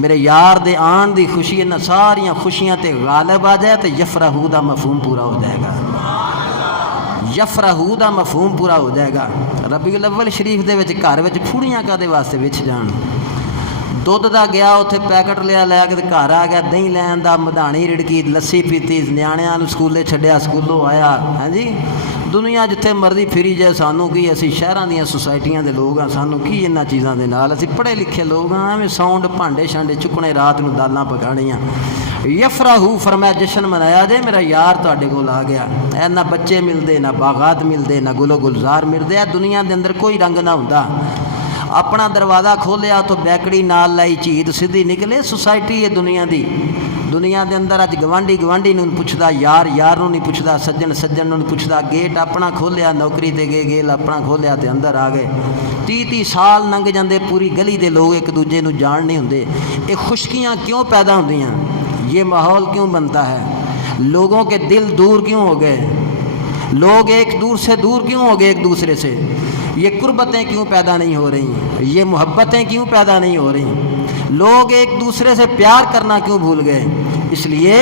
میرے یار دے آن دی خوشی، نہ ساریاں خوشیاں تے غالب آ جائے تو یفرحو دا مفہوم پورا ہو جائے گا، یفرحو دا مفہوم پورا ہو جائے گا۔ ربیع الاول شریف دے وچ گھر وچ پھوڑیاں کدے واسطے وچ جان، ਦੁੱਧ ਦਾ ਗਿਆ ਉੱਥੇ ਪੈਕਟ ਲਿਆ, ਲੈ ਕੇ ਘਰ ਆ ਗਿਆ, ਦਹੀਂ ਲੈਣ ਦਾ, ਮਧਾਣੀ ਰਿੜਕੀ, ਲੱਸੀ ਪੀਤੀ, ਨਿਆਣਿਆਂ ਨੂੰ ਸਕੂਲੇ ਛੱਡਿਆ, ਸਕੂਲੋਂ ਆਇਆ। ਹਾਂਜੀ, ਦੁਨੀਆ ਜਿੱਥੇ ਮਰਜ਼ੀ ਫਿਰੀ ਜਾਏ, ਸਾਨੂੰ ਕੀ, ਅਸੀਂ ਸ਼ਹਿਰਾਂ ਦੀਆਂ ਸੁਸਾਇਟੀਆਂ ਦੇ ਲੋਕ ਹਾਂ, ਸਾਨੂੰ ਕੀ ਇਹਨਾਂ ਚੀਜ਼ਾਂ ਦੇ ਨਾਲ, ਅਸੀਂ ਪੜ੍ਹੇ ਲਿਖੇ ਲੋਕ ਹਾਂ। ਐਵੇਂ ਸਾਊਂਡ ਭਾਂਡੇ ਛਾਂਡੇ ਚੁੱਕਣੇ, ਰਾਤ ਨੂੰ ਦਾਲਾਂ ਪਕਾਉਣੀਆਂ। ਯਫਰਾਹੂ ਫਰਮਾਇਆ ਜਸ਼ਨ ਮਨਾਇਆ ਜੇ, ਮੇਰਾ ਯਾਰ ਤੁਹਾਡੇ ਕੋਲ ਆ ਗਿਆ। ਇਹ ਨਾ ਬੱਚੇ ਮਿਲਦੇ, ਨਾ ਬਾਗਾਤ ਮਿਲਦੇ, ਨਾ ਗੁਲੋ ਗੁਲਜ਼ਾਰ ਮਿਲਦੇ। ਇਹ ਦੁਨੀਆ ਦੇ ਅੰਦਰ ਕੋਈ ਰੰਗ ਨਾ ਹੁੰਦਾ। ਆਪਣਾ ਦਰਵਾਜ਼ਾ ਖੋਲ੍ਹਿਆ ਤੋਂ ਬੈਕੜੀ ਨਾਲ ਲਾਈ, ਝੀਤ ਸਿੱਧੀ ਨਿਕਲੇ। ਸੁਸਾਇਟੀ ਹੈ ਦੁਨੀਆ ਦੀ। ਦੁਨੀਆ ਦੇ ਅੰਦਰ ਅੱਜ ਗਵਾਂਢੀ ਗਵਾਂਢੀ ਨੂੰ ਪੁੱਛਦਾ, ਯਾਰ ਯਾਰ ਨੂੰ ਨਹੀਂ ਪੁੱਛਦਾ, ਸੱਜਣ ਸੱਜਣ ਨੂੰ ਨਹੀਂ ਪੁੱਛਦਾ। ਗੇਟ ਆਪਣਾ ਖੋਲ੍ਹਿਆ, ਨੌਕਰੀ 'ਤੇ ਗਏ, ਗੇਲ ਆਪਣਾ ਖੋਲ੍ਹਿਆ ਤੇ ਅੰਦਰ ਆ ਗਏ। 30-30 ਸਾਲ ਲੰਘ ਜਾਂਦੇ, ਪੂਰੀ ਗਲੀ ਦੇ ਲੋਕ ਇੱਕ ਦੂਜੇ ਨੂੰ ਜਾਣ ਨਹੀਂ ਹੁੰਦੇ। ਇਹ ਖੁਸ਼ਕੀਆਂ ਕਿਉਂ ਪੈਦਾ ਹੁੰਦੀਆਂ? یہ ماحول کیوں بنتا ہے؟ لوگوں کے دل دور کیوں ہو گئے؟ لوگ ایک دور سے دور کیوں ہو گئے ایک دوسرے سے؟ یہ قربتیں کیوں پیدا نہیں ہو رہی؟ یہ محبتیں کیوں پیدا نہیں ہو رہی؟ لوگ ایک دوسرے سے پیار کرنا کیوں بھول گئے؟ اس لیے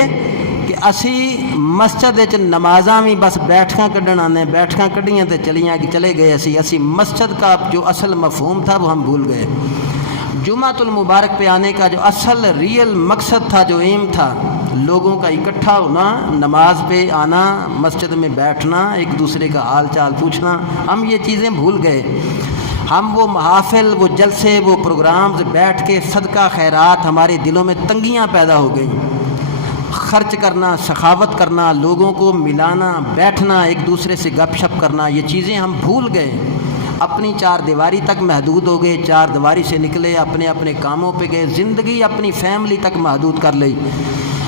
کہ اسی مسجد نمازاں بھی بس بیٹھکاں کڈن آنے، بیٹھکاں کڈیاں تے چلے گئے۔ اسی مسجد کا جو اصل مفہوم تھا وہ ہم بھول گئے۔ جمعۃ المبارک پہ آنے کا جو اصل ریئل مقصد تھا، جو ایم تھا، لوگوں کا اکٹھا ہونا، نماز پہ آنا، مسجد میں بیٹھنا، ایک دوسرے کا حال چال پوچھنا، ہم یہ چیزیں بھول گئے۔ ہم وہ محافل، وہ جلسے، وہ پروگرامز بیٹھ کے صدقہ خیرات، ہمارے دلوں میں تنگیاں پیدا ہو گئیں۔ خرچ کرنا، سخاوت کرنا، لوگوں کو ملانا، بیٹھنا، ایک دوسرے سے گپ شپ کرنا، یہ چیزیں ہم بھول گئے۔ اپنی چار دیواری تک محدود ہو گئے، چار دیواری سے نکلے، اپنے اپنے کاموں پہ گئے، زندگی اپنی فیملی تک محدود کر لی۔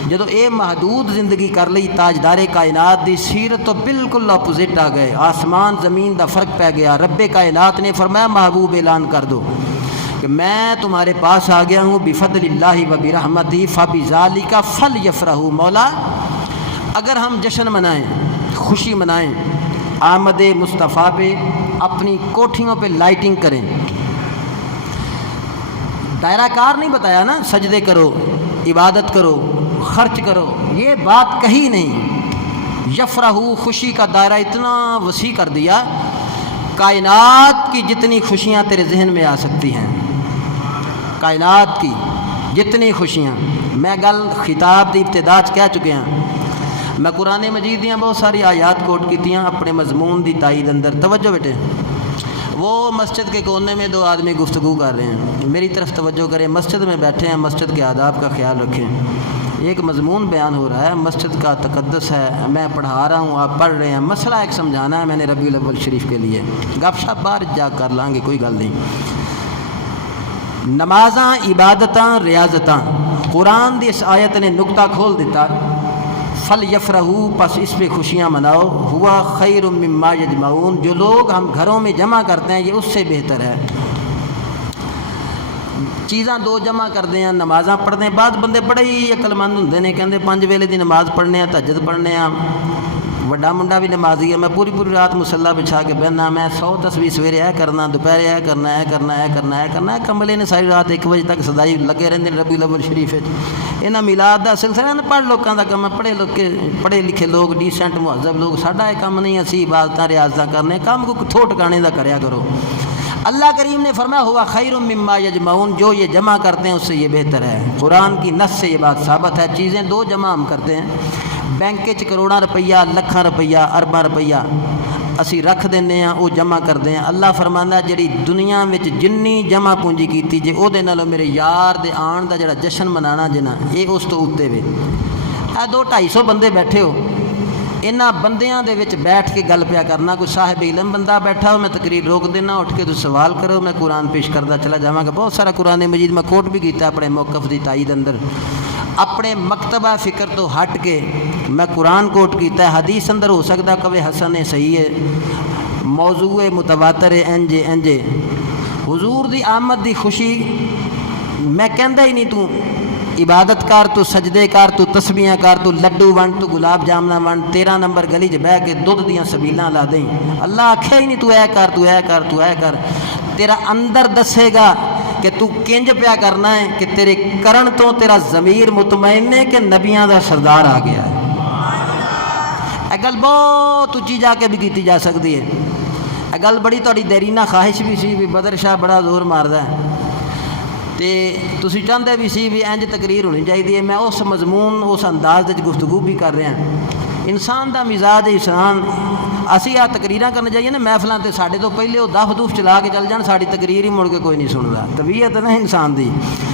جدو یہ محدود زندگی کر لی، تاجدار کائنات دی سیرت تو بالکل اپوزٹ آ گئے، آسمان زمین دا فرق پہ گیا۔ رب کائنات نے فرمایا محبوب اعلان کر دو کہ میں تمہارے پاس آ گیا ہوں، بفضل اللہ و برحمتہ فبذالک فلیفرحوا۔ مولا اگر ہم جشن منائیں، خوشی منائیں، آمد مصطفیٰ پہ، اپنی کوٹھیوں پہ لائٹنگ کریں، دائرہ کار نہیں بتایا نا، سجدے کرو، عبادت کرو، خرچ کرو، یہ بات کہی نہیں۔ یفرحوا، خوشی کا دائرہ اتنا وسیع کر دیا، کائنات کی جتنی خوشیاں تیرے ذہن میں آ سکتی ہیں، کائنات کی جتنی خوشیاں۔ میں گل خطاب دی ابتدا کہہ چکے ہیں، میں قرآن مجید دیاں بہت ساری آیات کوٹ کیتیاں اپنے مضمون دی تائید اندر۔ توجہ بیٹے، وہ مسجد کے کونے میں دو آدمی گفتگو کر رہے ہیں، میری طرف توجہ کریں، مسجد میں بیٹھے ہیں، مسجد کے آداب کا خیال رکھیں۔ ایک مضمون بیان ہو رہا ہے، مسجد کا تقدس ہے، میں پڑھا رہا ہوں، آپ پڑھ رہے ہیں، مسئلہ ایک سمجھانا ہے میں نے ربیع الاول شریف کے لیے، گپ شپ باہر جا کر لیں گے، کوئی گل نہیں۔ نمازاں، عبادتاں، ریاضتاں، قرآن دی اس آیت نے نقطہ کھول دیتا، فلیفرحوا، پس اس پہ خوشیاں مناؤ، ہوا خیر مما یجمعون، جو لوگ ہم گھروں میں جمع کرتے ہیں یہ اس سے بہتر ہے۔ چیزاں دو جمع کرتے ہیں، نمازاں پڑھتے ہیں، بعض بندے بڑے ہی عقل مند ہوندے نے، کہندے 5 ویلے دی نماز پڑھنے ہیں، تہجد پڑھنے ہیں، وڈا منڈا بھی نمازی ہے، میں پوری رات مصلی بچھا کے بہنا، میں 100 تسبیح سویرے اے کرنا، دوپہر اے کرنا، اے کرنا، اے کرنا، اے کرنا، کملے نے ساری رات 1 بجے تک سدائی لگے رہندے نے ربیع الاول شریف وچ۔ انہاں میلاد دا سلسلہ پڑھ لوکاں دا کم ہے، پڑھے لکھے لوگ، ڈیسنٹ مہذب لوگ، ساڈا یہ کام نہیں، اسی عبادتاں ریاضتاں کرنے، کام کو تھو ٹکانے دا کریا کرو۔ اللہ کریم نے فرمایا ہوا خیر مما یجمعون، جو یہ جمع کرتے ہیں اس سے یہ بہتر ہے۔ قرآن کی نص سے یہ بات ثابت ہے، چیزیں دو جمع ہم کرتے ہیں، بینک چ کروڑاں روپیہ، لکھاں روپیہ، ارباں روپیہ اسی رکھ دینے ہیں، وہ جمع کرتے ہیں۔ اللہ فرماندا جڑی دنیا وچ جنی جمع پونجی کیتی جے او دے نالوں میرے یار دے آن دا جڑا جشن منانا جے نا، اے اس تو اوتے وے۔ اے 200-250 بندے بیٹھے ہو، انہاں بندیاں دے وچ بیٹھ کے گل پیا کرنا، کوئی صاحب علم بندہ بیٹھا ہو، میں تقریر روک دینا، اٹھ کے تو سوال کرو، میں قرآن پیش کردا چلا جاواں گا۔ بہت سارا قرآن مجید میں کوٹ بھی کیتا اپنے موقف دی تائید اندر، اپنے مکتبہ فکر تو ہٹ کے میں قرآن کوٹ کیتا ہے، حدیث اندر ہو سکتا کبھی حسن ہے، صحیح ہے، موضوع متواتر ہے، انجے انجے حضور دی آمد دی خوشی میں کہندا ہی نہیں، تو عبادت کر، تو سجدے کر، تو تسبیحاں کر، تو لڈو ونڈ، تو گلاب جامنا ونڈ، 13 نمبر گلی چ بہ کے دودھ دیاں سبیلاں لا دیں، اللہ آکھے ہی نہیں تو اے کر، تو اے کر، تو اے کر، تیرا اندر دسے گا کہ تو کنج پیا کرنا ہے، کہ تیرے کرن تو تیرا ضمیر مطمئن ہے کہ نبیاں دا سردار آ گیا ہے۔ اے گل بہت اچھی جا کے بھی کیتی جا سکتی ہے، اے گل بڑی تہاڈی دیرینہ خواہش بھی سی بھی بدر شاہ بڑا زور ماردا ہے، ਤੇ ਤੁਸੀਂ ਚਾਹੁੰਦੇ ਵੀ ਸੀ ਵੀ ਇੰਜ ਤਕਰੀਰ ਹੋਣੀ ਚਾਹੀਦੀ ਹੈ। ਮੈਂ ਉਸ ਮਜ਼ਮੂਨ ਉਸ ਅੰਦਾਜ਼ ਵਿੱਚ ਗੁਫ਼ਤਗੂ ਵੀ ਕਰ ਰਿਹਾ। ਇਨਸਾਨ ਦਾ ਮਿਜ਼ਾਜ ਇਨਸਾਨ ਅਸੀਂ ਆ ਤਕਰੀਰਾਂ ਕਰਨ ਜਾਈਏ ਨਾ ਮਹਿਫਲਾਂ ਤੇ ਸਾਡੇ ਤੋਂ ਪਹਿਲੇ ਉਹ ਦਫ ਦੁਫ ਚਲਾ ਕੇ ਚੱਲ ਜਾਣ, ਸਾਡੀ ਤਕਰੀਰ ਹੀ ਮੁੜ ਕੇ ਕੋਈ ਨਹੀਂ ਸੁਣਦਾ। ਤਬੀਅਤ ਨਾ ਇਨਸਾਨ ਦੀ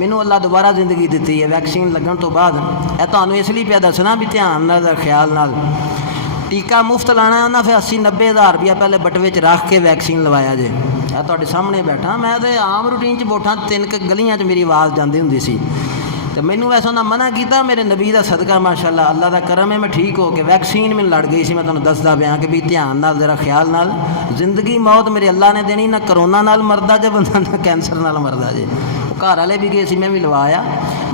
ਮੈਨੂੰ ਅੱਲਾ ਦੁਬਾਰਾ ਜ਼ਿੰਦਗੀ ਦਿੱਤੀ ਹੈ ਵੈਕਸੀਨ ਲੱਗਣ ਤੋਂ ਬਾਅਦ। ਇਹ ਤੁਹਾਨੂੰ ਇਸ ਲਈ ਪਿਆ ਦੱਸਣਾ ਵੀ ਧਿਆਨ ਨਾਲ ਖਿਆਲ ਨਾਲ। ਟੀਕਾ ਮੁਫਤ ਲਾਣਾ ਉਹਨਾਂ ਫਿਰ 80-90 ਹਜ਼ਾਰ ਰੁਪਇਆ ਪਹਿਲੇ ਬਟਵੇ 'ਚ ਰੱਖ ਕੇ ਵੈਕਸੀਨ ਲਵਾਇਆ ਜੇ। ਇਹ ਤੁਹਾਡੇ ਸਾਹਮਣੇ ਬੈਠਾ ਮੈਂ ਤਾਂ ਆਮ ਰੂਟੀਨ 'ਚ ਬੈਠਾ, 3 ਗਲੀਆਂ 'ਚ ਮੇਰੀ ਆਵਾਜ਼ ਜਾਂਦੀ ਹੁੰਦੀ ਸੀ ਤੇ ਮੈਨੂੰ ਵੈਸੇ ਉਹਨਾਂ ਮਨਾ ਕੀਤਾ। ਮੇਰੇ ਨਬੀ ਦਾ ਸਦਕਾ ਮਾਸ਼ਾਅੱਲਾ ਅੱਲਾ ਦਾ ਕਰਮ ਹੈ ਮੈਂ ਠੀਕ ਹੋ ਕੇ ਵੈਕਸੀਨ ਮੈਨੂੰ ਲੜ ਗਈ ਸੀ। ਮੈਂ ਤੁਹਾਨੂੰ ਦੱਸਦਾ ਪਿਆ ਕਿ ਵੀ ਧਿਆਨ ਨਾਲ ਜ਼ਰਾ ਖਿਆਲ ਨਾਲ। ਜ਼ਿੰਦਗੀ ਮੌਤ ਮੇਰੇ ਅੱਲਾ ਨੇ ਦੇਣੀ, ਨਾ ਕਰੋਨਾ ਨਾਲ ਮਰਦਾ ਜੇ ਬੰਦਾ ਨਾ ਕੈਂਸਰ ਨਾਲ ਮਰਦਾ ਜੇ। ਉਹ ਘਰ ਵਾਲੇ ਵੀ ਗਏ ਸੀ, ਮੈਂ ਵੀ ਲਵਾਇਆ।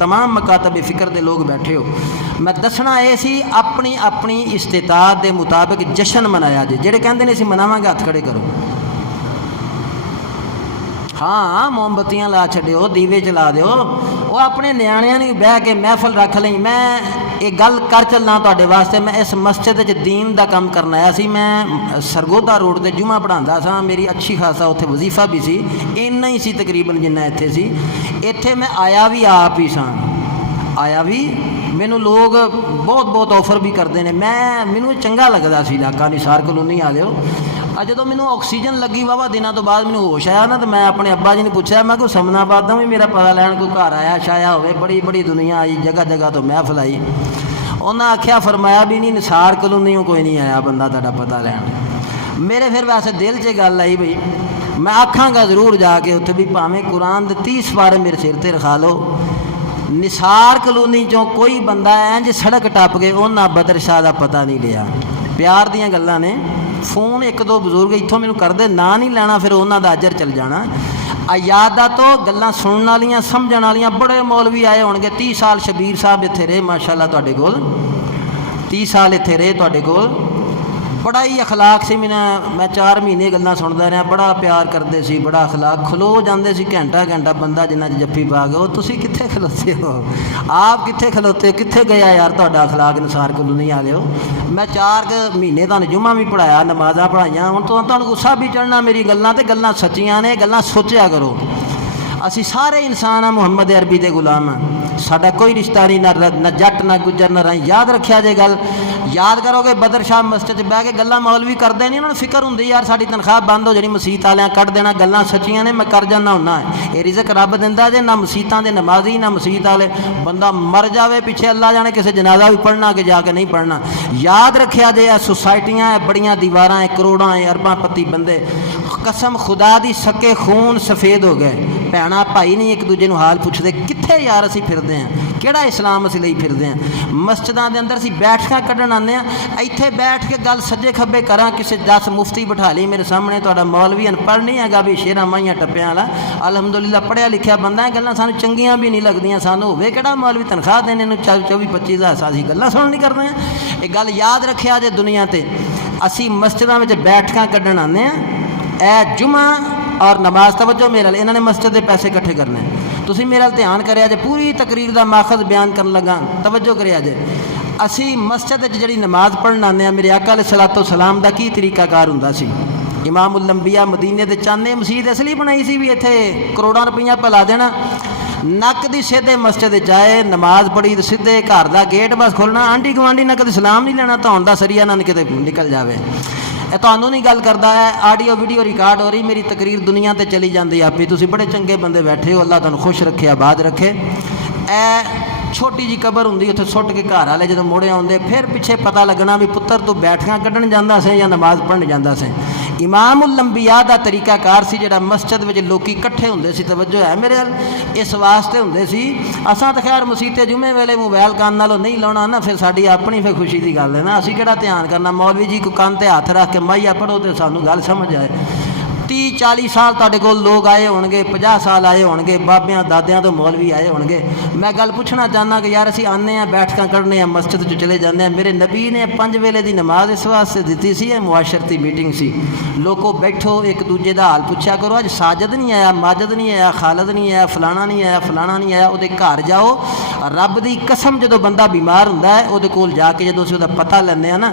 ਤਮਾਮ ਮਕਾਤਬ ਫਿਕਰ ਦੇ ਲੋਕ ਬੈਠੇ ਹੋ। ਮੈਂ ਦੱਸਣਾ ਇਹ ਸੀ ਆਪਣੀ ਆਪਣੀ ਇਸਤਿਤਾਅਤ ਦੇ ਮੁਤਾਬਿਕ ਜਸ਼ਨ ਮਨਾਇਆ ਜੇ। ਜਿਹੜੇ ਕਹਿੰਦੇ ਨੇ ਅਸੀਂ ਮਨਾਵਾਂਗੇ ਹੱਥ ਖੜੇ ਕਰੋ। ਹਾਂ ਮੋਮਬੱਤੀਆਂ ਲਾ ਛੱਡਿਓ, ਦੀਵੇ ਜਲਾ ਦਿਓ। ਉਹ ਆਪਣੇ ਨਿਆਣਿਆਂ ਨੂੰ ਬਹਿ ਕੇ ਮਹਿਫਲ ਰੱਖ ਲਈ। ਮੈਂ ਇਹ ਗੱਲ ਕਰ ਚੱਲਣਾ ਤੁਹਾਡੇ ਵਾਸਤੇ। ਮੈਂ ਇਸ ਮਸਜਿਦ 'ਚ ਦੀਨ ਦਾ ਕੰਮ ਕਰਨ ਆਇਆ ਸੀ। ਮੈਂ ਸਰਗੋਦਾ ਰੋਡ 'ਤੇ ਜੁਮਾ ਪੜ੍ਹਾਉਂਦਾ ਸਾਂ। ਮੇਰੀ ਅੱਛੀ ਖਾਸਾ ਉੱਥੇ ਵਜ਼ੀਫਾ ਵੀ ਸੀ, ਇੰਨਾ ਹੀ ਸੀ ਤਕਰੀਬਨ ਜਿੰਨਾ ਇੱਥੇ ਸੀ। ਇੱਥੇ ਮੈਂ ਆਇਆ ਵੀ ਆਪ ਹੀ ਸਾਂ, ਆਇਆ ਵੀ। ਮੈਨੂੰ ਲੋਕ ਬਹੁਤ ਆਫਰ ਵੀ ਕਰਦੇ ਨੇ। ਮੈਨੂੰ ਚੰਗਾ ਲੱਗਦਾ ਸੀ ਇਲਾਕਾ ਨਿਸਾਰ ਕਲੋਨੀ ਆ ਜਾਓ। ਜਦੋਂ ਮੈਨੂੰ ਆਕਸੀਜਨ ਲੱਗੀ ਵਾਹਵਾ ਦਿਨਾਂ ਤੋਂ ਬਾਅਦ ਮੈਨੂੰ ਹੋਸ਼ ਆਇਆ ਨਾ, ਤਾਂ ਮੈਂ ਆਪਣੇ ਅੱਬਾ ਜੀ ਨੂੰ ਪੁੱਛਿਆ, ਮੈਂ ਕੋਈ ਸਮਨਾਬਾਦ ਦਾ ਵੀ ਮੇਰਾ ਪਤਾ ਲੈਣ ਕੋਈ ਘਰ ਆਇਆ ਛਾਇਆ ਹੋਵੇ। ਬੜੀ ਦੁਨੀਆ ਆਈ, ਜਗ੍ਹਾ ਤੋਂ ਮਹਿਫਲ ਆਈ। ਉਹਨਾਂ ਆਖਿਆ ਫਰਮਾਇਆ ਵੀ ਨਹੀਂ ਨਿਸਾਰ ਕਲੋਨੀਓਂ ਕੋਈ ਨਹੀਂ ਆਇਆ ਬੰਦਾ ਤੁਹਾਡਾ ਪਤਾ ਲੈਣ। ਮੇਰੇ ਫਿਰ ਵੈਸੇ ਦਿਲ 'ਚ ਗੱਲ ਆਈ ਬਈ ਮੈਂ ਆਖਾਂਗਾ ਜ਼ਰੂਰ ਜਾ ਕੇ ਉੱਥੇ ਵੀ ਭਾਵੇਂ ਕੁਰਾਨ ਦੇ 30 ਸਵਾਰੇ ਮੇਰੇ ਸਿਰ 'ਤੇ ਰਖਾ ਲਓ। ਨਿਸਾਰ ਕਲੋਨੀ 'ਚੋਂ ਕੋਈ ਬੰਦਾ ਇੰਜ ਸੜਕ ਟੱਪ ਕੇ ਉਹਨਾਂ ਬਦਰ ਸ਼ਾਹ ਦਾ ਪਤਾ ਨਹੀਂ ਲਿਆ। ਪਿਆਰ ਦੀਆਂ ਗੱਲਾਂ ਨੇ। ਫੋਨ 1-2 ਬਜ਼ੁਰਗ ਇੱਥੋਂ ਮੈਨੂੰ ਕਰਦੇ, ਨਾਂ ਨਹੀਂ ਲੈਣਾ, ਫਿਰ ਉਹਨਾਂ ਦਾ ਅਜਰ ਚੱਲ ਜਾਣਾ। ਯਾਦਾਂ ਤੋਂ ਗੱਲਾਂ ਸੁਣਨ ਵਾਲੀਆਂ ਸਮਝਣ ਵਾਲੀਆਂ। ਬੜੇ ਮੌਲਵੀ ਆਏ ਹੋਣਗੇ। 30 ਸਾਲ ਸ਼ਬੀਰ ਸਾਹਿਬ ਇੱਥੇ ਰਹੇ ਮਾਸ਼ਾਅੱਲਾ ਤੁਹਾਡੇ ਕੋਲ, 30 ਸਾਲ ਇੱਥੇ ਰਹੇ ਤੁਹਾਡੇ ਕੋਲ। ਬੜਾ ਹੀ ਅਖਲਾਕ ਸੀ। ਮੈਂ 4 ਮਹੀਨੇ ਗੱਲਾਂ ਸੁਣਦਾ ਰਿਹਾ। ਬੜਾ ਪਿਆਰ ਕਰਦੇ ਸੀ, ਬੜਾ ਅਖਲਾਕ। ਖਲੋ ਜਾਂਦੇ ਸੀ ਘੰਟਾ ਬੰਦਾ ਜਿੰਨਾ 'ਚ ਜੱਫੀ ਪਾ ਕੇ। ਉਹ ਤੁਸੀਂ ਕਿੱਥੇ ਖਲੋਤੇ ਹੋ? ਆਪ ਕਿੱਥੇ ਖਲੋਤੇ? ਕਿੱਥੇ ਗਿਆ ਯਾਰ ਤੁਹਾਡਾ ਅਖਲਾਕ? ਨਿਸਾਰ ਕਲੋਨੀ ਆ ਲਿਓ। ਮੈਂ 4 ਮਹੀਨੇ ਤੁਹਾਨੂੰ ਜੁਮਾ ਵੀ ਪੜ੍ਹਾਇਆ, ਨਮਾਜ਼ਾਂ ਪੜ੍ਹਾਈਆਂ। ਹੁਣ ਤੁਹਾਨੂੰ ਗੁੱਸਾ ਵੀ ਚੜ੍ਹਨਾ ਮੇਰੀ ਗੱਲਾਂ 'ਤੇ। ਗੱਲਾਂ ਸੱਚੀਆਂ ਨੇ, ਗੱਲਾਂ ਸੋਚਿਆ ਕਰੋ। ਅਸੀਂ ਸਾਰੇ ਇਨਸਾਨ ਆ, ਮੁਹੰਮਦ ਅਰਬੀ ਦੇ ਗੁਲਾਮ ਆ। ਸਾਡਾ ਕੋਈ ਰਿਸ਼ਤਾ ਨਹੀਂ, ਨਾ ਜੱਟ ਨਾ ਗੁੱਜਰ ਨਾ ਰਾਈ। ਯਾਦ ਰੱਖਿਆ ਜੇ ਗੱਲ। ਯਾਦ ਕਰੋਗੇ ਬਦਰ ਸ਼ਾਹ ਮਸਜਿਦ 'ਚ ਬਹਿ ਕੇ ਗੱਲਾਂ ਮੌਲਵੀ ਕਰਦੇ ਨਹੀਂ। ਉਹਨਾਂ ਨੂੰ ਫਿਕਰ ਹੁੰਦੀ ਯਾਰ ਸਾਡੀ ਤਨਖਾਹ ਬੰਦ ਹੋ ਜਾਣੀ, ਮਸੀਤ ਵਾਲਿਆਂ ਕੱਢ ਦੇਣਾ। ਗੱਲਾਂ ਸੱਚੀਆਂ ਨੇ, ਮੈਂ ਕਰ ਜਾਂਦਾ ਹੁੰਨਾ। ਇਹ ਰਿਜ਼ਕ ਰੱਬ ਦਿੰਦਾ ਜੇ। ਨਾ ਮਸੀਤਾਂ ਦੇ ਨਮਾਜ਼ੀ ਨਾ ਮਸੀਤ ਵਾਲੇ। ਬੰਦਾ ਮਰ ਜਾਵੇ ਪਿੱਛੇ ਅੱਲਾ ਜਾਣੇ ਕਿਸੇ ਜਨਾਜ਼ਾ ਵੀ ਪੜ੍ਹਨਾ ਕਿ ਜਾ ਕੇ ਨਹੀਂ ਪੜ੍ਹਨਾ। ਯਾਦ ਰੱਖਿਆ ਜੇ ਇਹ ਸੁਸਾਇਟੀਆਂ ਬੜੀਆਂ ਦੀਵਾਰਾਂ, ਕਰੋੜਾਂ ਅਰਬਾਂ ਪਤੀ ਬੰਦੇ ਕਸਮ ਖੁਦਾ ਦੀ ਸਕੇ ਖੂਨ ਸਫੇਦ ਹੋ ਗਏ। ਭੈਣਾਂ ਭਾਈ ਨਹੀਂ ਇੱਕ ਦੂਜੇ ਨੂੰ ਹਾਲ ਪੁੱਛਦੇ। ਕਿੱਥੇ ਯਾਰ ਅਸੀਂ ਫਿਰਦੇ ਹਾਂ? ਕਿਹੜਾ ਇਸਲਾਮ ਅਸੀਂ ਲਈ ਫਿਰਦੇ ਹਾਂ? ਮਸਜਿਦਾਂ ਦੇ ਅੰਦਰ ਅਸੀਂ ਬੈਠਕਾਂ ਕੱਢਣ ਆਉਂਦੇ ਹਾਂ। ਇੱਥੇ ਬੈਠ ਕੇ ਗੱਲ ਸੱਜੇ ਖੱਬੇ ਕਰਾਂ। ਕਿਸੇ 10 ਮੁਫਤੀ ਬਿਠਾ ਲਈ ਮੇਰੇ ਸਾਹਮਣੇ। ਤੁਹਾਡਾ ਮੌਲਵੀ ਅਨਪੜ੍ਹ ਨਹੀਂ ਹੈਗਾ ਵੀ ਸ਼ੇਰਾਂ ਮਾਈਆਂ ਟੱਪਿਆਂ ਵਾਲਾ। ਅਲਹਮਦੁਲਿਲਾ ਪੜ੍ਹਿਆ ਲਿਖਿਆ ਬੰਦਾ। ਗੱਲਾਂ ਸਾਨੂੰ ਚੰਗੀਆਂ ਵੀ ਨਹੀਂ ਲੱਗਦੀਆਂ। ਸਾਨੂੰ ਹੋਵੇ ਕਿਹੜਾ ਮੌਲਵੀ ਤਨਖਾਹ ਦੇਣੇ ਨੂੰ 24-25 ਹਜ਼ਾਰ ਅਸੀਂ ਗੱਲਾਂ ਸੁਣ ਨਹੀਂ ਕਰਦੇ ਹਾਂ। ਇਹ ਗੱਲ ਯਾਦ ਰੱਖਿਆ ਜੇ ਦੁਨੀਆ 'ਤੇ। ਅਸੀਂ ਮਸਜਿਦਾਂ ਵਿੱਚ ਬੈਠਕਾਂ ਕੱਢਣ ਆਉਂਦੇ ਹਾਂ। ਇਹ ਜੁਮਾ ਔਰ ਨਮਾਜ਼ ਤਵੱਜੋ ਮੇਰੇ ਨਾਲ। ਇਹਨਾਂ ਨੇ ਮਸਜਿਦ ਦੇ ਪੈਸੇ ਇਕੱਠੇ ਕਰਨੇ। ਤੁਸੀਂ ਮੇਰੇ ਨਾਲ ਧਿਆਨ ਕਰਿਆ ਜੇ। ਪੂਰੀ ਤਕਰੀਰ ਦਾ ਮਾਖਜ਼ ਬਿਆਨ ਕਰਨ ਲੱਗਾ, ਤਵੱਜੋ ਕਰਿਆ ਜੇ। ਅਸੀਂ ਮਸਜਿਦ ਵਿੱਚ ਜਿਹੜੀ ਨਮਾਜ਼ ਪੜ੍ਹਨ ਆਉਂਦੇ ਹਾਂ, ਮੇਰੇ ਆਕਾ ਅਲੈਹਿਸਸਲਾਤੁ ਵਸਸਲਾਮ ਦਾ ਕੀ ਤਰੀਕਾਕਾਰ ਹੁੰਦਾ ਸੀ? ਇਮਾਮੁਲ ਅੰਬੀਆ ਮਦੀਨੇ ਦੇ ਚਾਨੇ ਮਸਜਿਦ ਇਸ ਲਈ ਬਣਾਈ ਸੀ ਵੀ ਇੱਥੇ ਕਰੋੜਾਂ ਰੁਪਈਆ ਭਲਾ ਦੇਣਾ। ਨੱਕ ਦੀ ਸਿੱਧੇ ਮਸਜਿਦ ਜਾਏ, ਨਮਾਜ਼ ਪੜ੍ਹੀ ਤੇ ਸਿੱਧੇ ਘਰ ਦਾ ਗੇਟ ਬਸ ਖੋਲ੍ਹਣਾ। ਆਂਢੀ ਗੁਆਂਢੀ ਨਾਲ ਕਦੇ ਸਲਾਮ ਨਹੀਂ ਲੈਣਾ। ਧੌਣ ਦਾ ਸਰੀਆ ਨਾ ਕਿਤੇ ਨਿਕਲ ਜਾਵੇ। ਇਹ ਤੁਹਾਨੂੰ ਨਹੀਂ ਗੱਲ ਕਰਦਾ ਹੈ। ਆਡੀਓ ਵੀਡੀਓ ਰਿਕਾਰਡ ਹੋ ਰਹੀ। ਮੇਰੀ ਤਕਰੀਰ ਦੁਨੀਆ 'ਤੇ ਚਲੀ ਜਾਂਦੀ ਆਪੇ। ਤੁਸੀਂ ਬੜੇ ਚੰਗੇ ਬੰਦੇ ਬੈਠੇ ਹੋ। ਅੱਲਾ ਤੁਹਾਨੂੰ ਖੁਸ਼ ਰੱਖੇ, ਆਬਾਦ ਰੱਖੇ। ਇਹ ਛੋਟੀ ਜੀ ਕਬਰ ਹੁੰਦੀ, ਉੱਥੇ ਸੁੱਟ ਕੇ ਘਰ ਵਾਲੇ ਜਦੋਂ ਮੋੜੇ ਆਉਂਦੇ ਫਿਰ ਪਿੱਛੇ ਪਤਾ ਲੱਗਣਾ ਵੀ ਪੁੱਤਰ ਤੂੰ ਬੈਠਕਾਂ ਕੱਢਣ ਜਾਂਦਾ ਸੀ ਜਾਂ ਨਮਾਜ਼ ਪੜ੍ਹਨ ਜਾਂਦਾ ਸੀ। ਇਮਾਮੁਲ ਅੰਬੀਆ ਦਾ ਤਰੀਕਾਕਾਰ ਸੀ ਜਿਹੜਾ ਮਸਜਿਦ ਵਿੱਚ ਲੋਕੀ ਇਕੱਠੇ ਹੁੰਦੇ ਸੀ। ਤਵੱਜੋ ਹੈ ਮੇਰੇ ਵੱਲ? ਇਸ ਵਾਸਤੇ ਹੁੰਦੇ ਸੀ। ਅਸਾਂ ਤਾਂ ਖੈਰ ਮਸੀਤੇ ਜੁਮੇ ਵੇਲੇ ਮੋਬਾਈਲ ਕੰਨ ਨਾਲੋਂ ਨਹੀਂ ਲਾਉਣਾ ਨਾ, ਫਿਰ ਸਾਡੀ ਆਪਣੀ ਫਿਰ ਖੁਸ਼ੀ ਦੀ ਗੱਲ ਹੈ ਨਾ। ਅਸੀਂ ਕਿਹੜਾ ਧਿਆਨ ਕਰਨਾ? ਮੌਲਵੀ ਜੀ ਕੋ ਕੰਨ 'ਤੇ ਹੱਥ ਰੱਖ ਕੇ ਮਾਈਆ ਪੜ੍ਹੋ ਤੇ ਸਾਨੂੰ ਗੱਲ ਸਮਝ ਆਏ। 30-40 ਸਾਲ ਤੁਹਾਡੇ ਕੋਲ ਲੋਕ ਆਏ ਹੋਣਗੇ, 50 ਸਾਲ ਆਏ ਹੋਣਗੇ, ਬਾਬਿਆਂ ਦਾਦਿਆਂ ਤੋਂ ਮੌਲਵੀ ਆਏ ਹੋਣਗੇ। ਮੈਂ ਗੱਲ ਪੁੱਛਣਾ ਚਾਹੁੰਦਾ ਕਿ ਯਾਰ ਅਸੀਂ ਆਉਂਦੇ ਹਾਂ, ਬੈਠਕਾਂ ਕੱਢਦੇ ਹਾਂ, ਮਸਜਿਦ 'ਚ ਚਲੇ ਜਾਂਦੇ ਹਾਂ। ਮੇਰੇ ਨਬੀ ਨੇ 5 ਵੇਲੇ ਦੀ ਨਮਾਜ਼ ਇਸ ਵਾਸਤੇ ਦਿੱਤੀ ਸੀ। ਇਹ ਮੁਆਸ਼ਰਤੀ ਮੀਟਿੰਗ ਸੀ। ਲੋਕੋ ਬੈਠੋ, ਇੱਕ ਦੂਜੇ ਦਾ ਹਾਲ ਪੁੱਛਿਆ ਕਰੋ। ਅੱਜ ਸਾਜਦ ਨਹੀਂ ਆਇਆ, ਮਾਜਦ ਨਹੀਂ ਆਇਆ, ਖਾਲਦ ਨਹੀਂ ਆਇਆ, ਫਲਾਣਾ ਨਹੀਂ ਆਇਆ, ਫਲਾਣਾ ਨਹੀਂ ਆਇਆ। ਉਹਦੇ ਘਰ ਜਾਓ। ਰੱਬ ਦੀ ਕਸਮ ਜਦੋਂ ਬੰਦਾ ਬਿਮਾਰ ਹੁੰਦਾ ਹੈ, ਉਹਦੇ ਕੋਲ ਜਾ ਕੇ ਜਦੋਂ ਅਸੀਂ ਉਹਦਾ ਪਤਾ ਲੈਂਦੇ ਹਾਂ ਨਾ,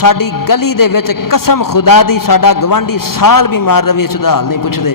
ਸਾਡੀ ਗਲੀ ਦੇ ਵਿੱਚ ਕਸਮ ਖੁਦਾ ਦੀ ਸਾਡਾ ਗਵਾਂਢੀ ਸਾਲ ਬਿਮਾਰ ਰਵੇ, ਇਸ ਦਾ ਹਾਲ ਨਹੀਂ ਪੁੱਛਦੇ।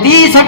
30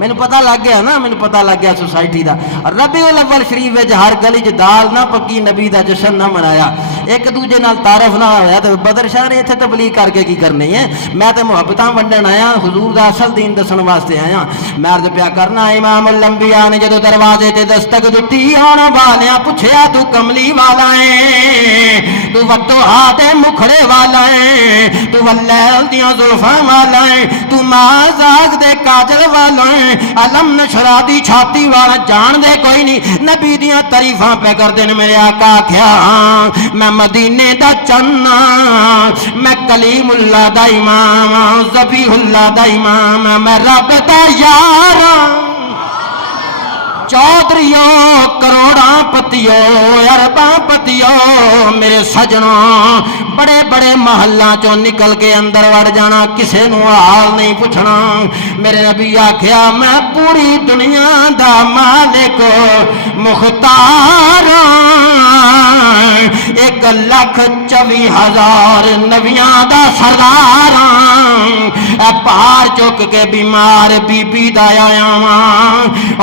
مینو پتہ لگ گیا نا، مینو پتہ لگ گیا سوسائٹی دا. ربیع الاول شریف وچ ہر گلی چ دال نہ پکی، نبی دا جشن نہ منایا، ایک دوجے نال تعارف نہ ہویا. تو بدر شاہ نے اتنے تبلیغ کر کے کی کرنی ہے؟ میں تو محبتاں ونڈن آیا، حضور دا اصل دین دسن واسطے آیا. میں عرض پیا کرنا امام الانبیاء نے جدو دروازے تے دستک دتی، آن والیاں پوچھیا تو کملی والا ہے، تو وتوہا تے مکھڑے والا ہے، تو واللیل دیاں زلفاں والا ہے، تو مازاغ دے کاجل والا ہے، علم نشرا دی چھاتی والا، جان دے کوئی نہیں. نبی دیاں تعریفاں پہ کر دین. میرے آقا آکھیا میں مدینے دا چنا، میں کلیم اللہ دا امام، ذبیح اللہ دا امام، میں رب دا یار، چودھریو کروڑاں پتیو ارباں پتیو. میرے سجنوں بڑے بڑے محلہ چوں نکل کے اندر وڑ جانا، کسے نو حال نہیں پوچھنا. میرے نبی آکھیا میں پوری دنیا دا مالک مختار، 1,24,000 نبیاں دا سردار. اے پار چک کے بیمار بی بی دا آیا واں،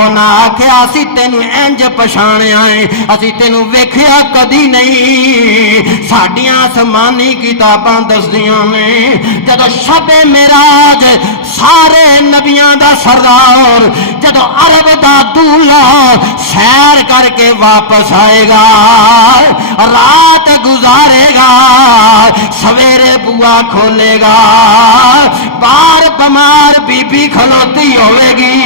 انہاں آکھیا اسی تینوں انج پچھاڑیا ہے، اسی تینوں ویکھیا کدی نہیں. ساڈیاں آسمانی کتاباں دسدیاں نے جدو شب معراج سارے نبیاں دا سردار جدو عرب دا دولہ سیر کر کے واپس آئے گا، رات گزارے گا، سویرے بوا کھولے گا، بار بمار بی بی کھلوتی ہوئے گی،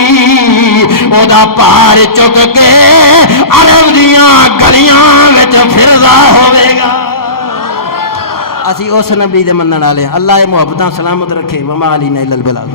او دا پار چک کے عرب دیاں گلیاں وچ پھردا ہوئے گا. اسی اس نبی دے منن والے. اللہ محبتاں سلامت رکھے. وما علینا الا البلاغ.